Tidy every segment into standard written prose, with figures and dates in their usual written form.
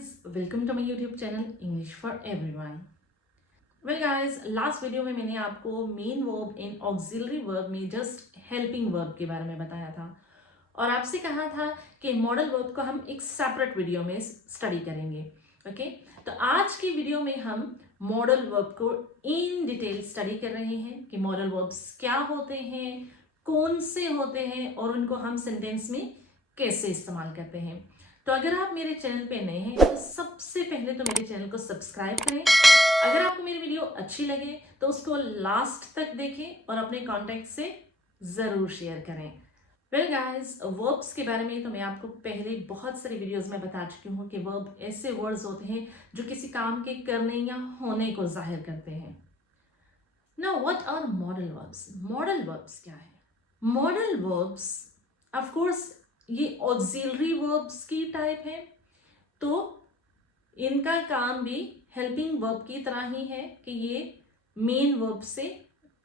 guys, welcome to my YouTube channel English for Everyone. Well guys, last video में मैंने आपको main verb in auxiliary verb में just helping verb के बारे में बताया था और आपसे कहा था कि मॉडल वर्ब को हम एक सेपरेट वीडियो में स्टडी करेंगे. ओके, तो आज की वीडियो में हम मॉडल वर्ब को इन डिटेल स्टडी कर रहे हैं कि मॉडल वर्ब्स क्या होते हैं, कौन से होते हैं और उनको हम सेंटेंस में कैसे इस्तेमाल करते हैं. तो अगर आप मेरे चैनल पे नए हैं तो सबसे पहले तो मेरे चैनल को सब्सक्राइब करें. अगर आपको मेरी वीडियो अच्छी लगे तो उसको लास्ट तक देखें और अपने कॉन्टैक्ट से ज़रूर शेयर करें. वेल गाइस, वर्ब्स के बारे में तो मैं आपको पहले बहुत सारी वीडियोस में बता चुकी हूँ कि वर्ब ऐसे वर्ड्स होते हैं जो किसी काम के करने या होने को जाहिर करते हैं. Now what are modal verbs? Modal verbs क्या है? मॉडल वर्ब्स ऑफ कोर्स ये ऑक्सिलरी वर्ब्स की टाइप है, तो इनका काम भी हेल्पिंग वर्ब की तरह ही है कि ये मेन वर्ब से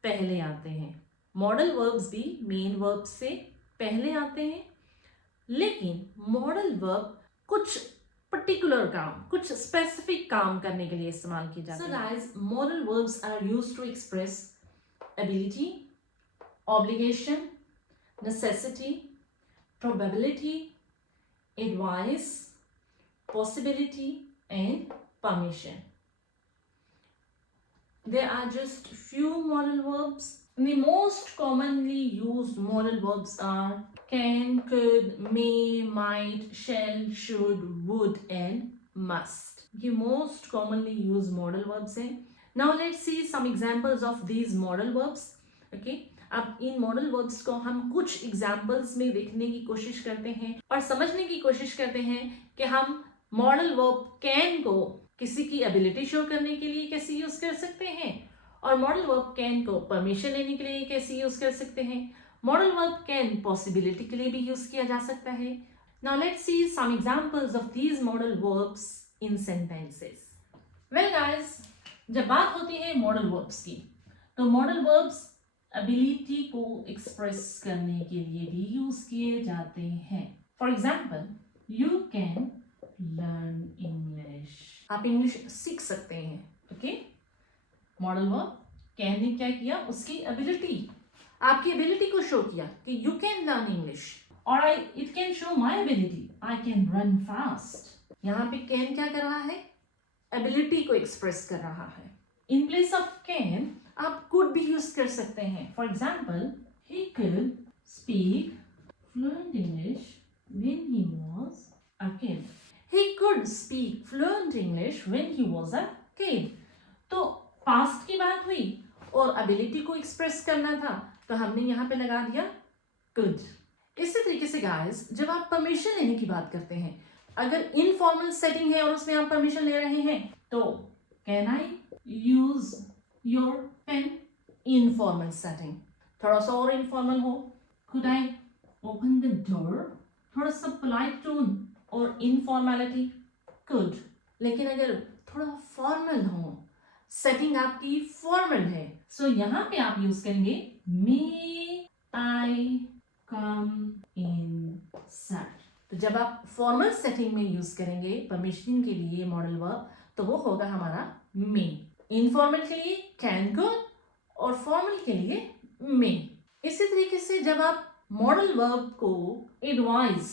पहले आते हैं. मॉडल वर्ब्स भी मेन वर्ब से पहले आते हैं, लेकिन मॉडल वर्ब कुछ पर्टिकुलर काम, कुछ स्पेसिफिक काम करने के लिए इस्तेमाल की जाती है. So guys, modal verbs are used to express ability, obligation, necessity, probability, advice, possibility, and permission. There are just few modal verbs. The most commonly used modal verbs are can, could, may, might, shall, should, would, and must. ये most commonly used modal verbs हैं. Now let's see some examples of these modal verbs. Okay. अब इन modal verbs को हम कुछ examples में देखने की कोशिश करते हैं और समझने की कोशिश करते हैं कि हम मॉडल वर्ब कैन को किसी की एबिलिटी शो करने के लिए कैसे यूज कर सकते हैं और मॉडल वर्ब कैन को परमिशन लेने के लिए कैसे यूज कर सकते हैं. मॉडल वर्ब कैन पॉसिबिलिटी के लिए भी यूज किया जा सकता है. Now let's see some examples of these modal verbs in sentences. Well guys, जब बात होती है मॉडल वर्ब्स की, तो मॉडल वर्ब्स एबिलिटी को एक्सप्रेस करने के लिए भी यूज किए जाते हैं. For example, you can learn English. आप इंग्लिश सीख सकते हैं. ओके, मॉडल वर्ब कैन ने क्या किया? उसकी एबिलिटी, आपकी एबिलिटी को शो किया कि यू कैन लर्न इंग्लिश. और it can show my ability, I can run fast. यहाँ पे कैन क्या कर रहा है? एबिलिटी को एक्सप्रेस कर रहा है. इन प्लेस ऑफ कैन आप कुड भी यूज कर सकते हैं. For example, he could speak fluent English when he was a kid. He could speak fluent English when he was a kid. तो पास्ट की बात हुई और एबिलिटी को एक्सप्रेस करना था, तो हमने यहाँ पे लगा दिया कुड. इसी तरीके से गाइस, जब आप परमिशन लेने की बात करते हैं, अगर इनफॉर्मल सेटिंग है और उसमें आप परमिशन ले रहे हैं, तो can I use your pen? Informal setting. थोड़ा सा और इनफॉर्मल हो, could I open the door? थोड़ा सा पोलाइट टोन और इनफॉर्मेलिटी, कुड. लेकिन अगर थोड़ा फॉर्मल हो, सेटिंग आपकी फॉर्मल है, सो यहाँ पे आप यूज करेंगे मे आई कम इन सर. तो जब आप फॉर्मल सेटिंग में यूज करेंगे परमिशन के लिए मॉडल वर्ब, तो वो होगा हमारा मे. इनफॉर्मल के लिए कैन, कुड और फॉर्मल के लिए मे. इसी तरीके से जब आप मॉडल वर्ब को एडवाइस,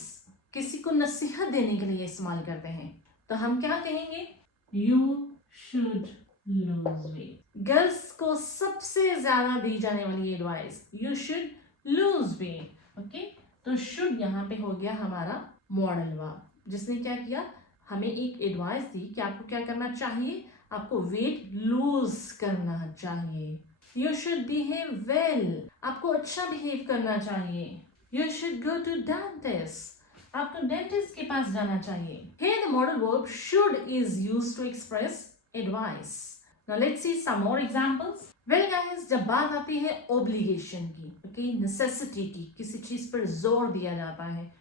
किसी को नसीहत देने के लिए इस्तेमाल करते हैं, तो हम क्या कहेंगे? You should lose weight. Girls को सबसे ज्यादा दी जाने वाली advice, you should lose weight. Okay, तो शुड यहाँ पे हो गया हमारा मॉडल वर्ब, जिसने क्या किया? हमें एक एडवाइस दी कि आपको क्या करना चाहिए? आपको वेट लूज करना चाहिए. यू शुड बिहेव वेल, आपको अच्छा बिहेव करना चाहिए. You should go to dentist, आपको डेंटिस्ट के पास जाना चाहिए. Here the modal verb should is used to express advice. Now let's see some more examples. Well guys, जब बात आती है obligation की, okay, necessity की, किसी चीज पर जोर दिया जाता है,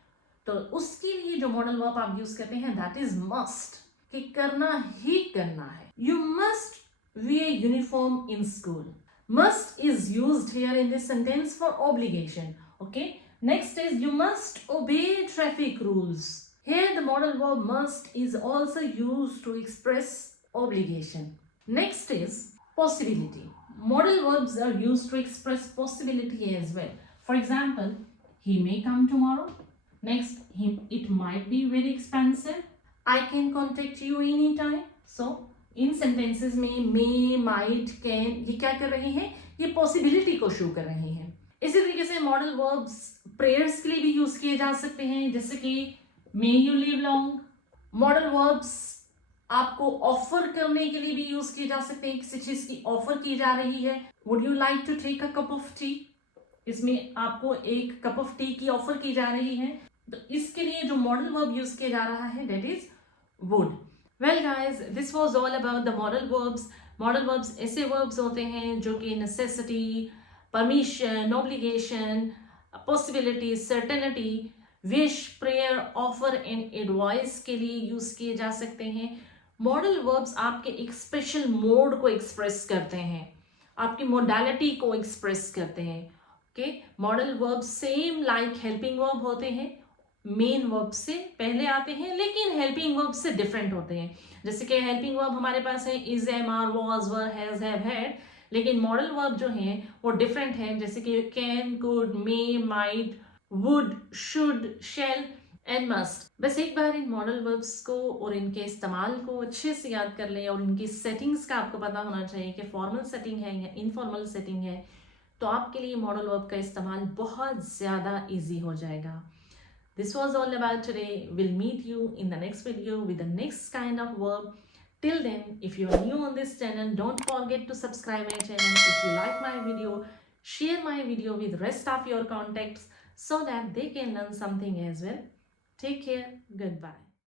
तो उसके लिए जो मॉडल वर्ब आप यूज करते हैं, that is must, कि करना ही करना है. You must wear uniform in school. Must is used here in this sentence for obligation. Okay. Next is you must obey traffic rules. Here the modal verb must is also used to express obligation. Next is possibility. Modal verbs are used to express possibility as well. For example, he may come tomorrow. Next, it might be very expensive. I can contact you anytime. So, in sentences में may, might, can ये क्या कर रहे हैं? ये possibility को show कर रहे हैं. इसी तरीके से modal verbs prayers के लिए भी use किए जा सकते हैं, जैसे कि may you live long. Modal verbs आपको ऑफर करने के लिए भी यूज किए जा सकते हैं. किसी चीज की ऑफर की जा रही है. Would you like to take a cup of tea. इसमें आपको एक कप ऑफ टी की ऑफर की जा रही है, तो इसके लिए जो मॉडल वर्ब यूज किया जा रहा है that is would. Well guys, this was all about the model verbs. Modal verbs ऐसे वर्ब्स होते हैं जो कि necessity, permission, obligation, possibility, certainty, wish, prayer, offer and advice के लिए यूज किए जा सकते हैं. मॉडल वर्ब्स आपके एक स्पेशल मोड को एक्सप्रेस करते हैं, आपकी मोडालिटी को एक्सप्रेस करते हैं. Okay, modal verbs same like helping verb होते हैं, मेन वर्ब से पहले आते हैं, लेकिन हेल्पिंग वर्ब से डिफरेंट होते हैं. जैसे कि हेल्पिंग वर्ब हमारे पास है is, am, are, was, were, has, have, had, लेकिन मॉडल वर्ब जो है वो डिफरेंट है. जैसे कि can, could, may, might, would, should, shall and must. बस एक बार इन मॉडल वर्ब्स को और इनके इस्तेमाल को अच्छे से याद कर लें, और इनकी सेटिंग्स का आपको पता होना चाहिए कि फॉर्मल सेटिंग है या इनफॉर्मल सेटिंग है, तो आपके लिए मॉडल वर्ब का इस्तेमाल बहुत ज़्यादा ईजी हो जाएगा. This was all about today. We'll meet you in the next video with the next kind of verb. Till then, if you are new on this channel, don't forget to subscribe my channel. If you like my video, share my video with rest of your contacts so that they can learn something as well. Take care. Goodbye.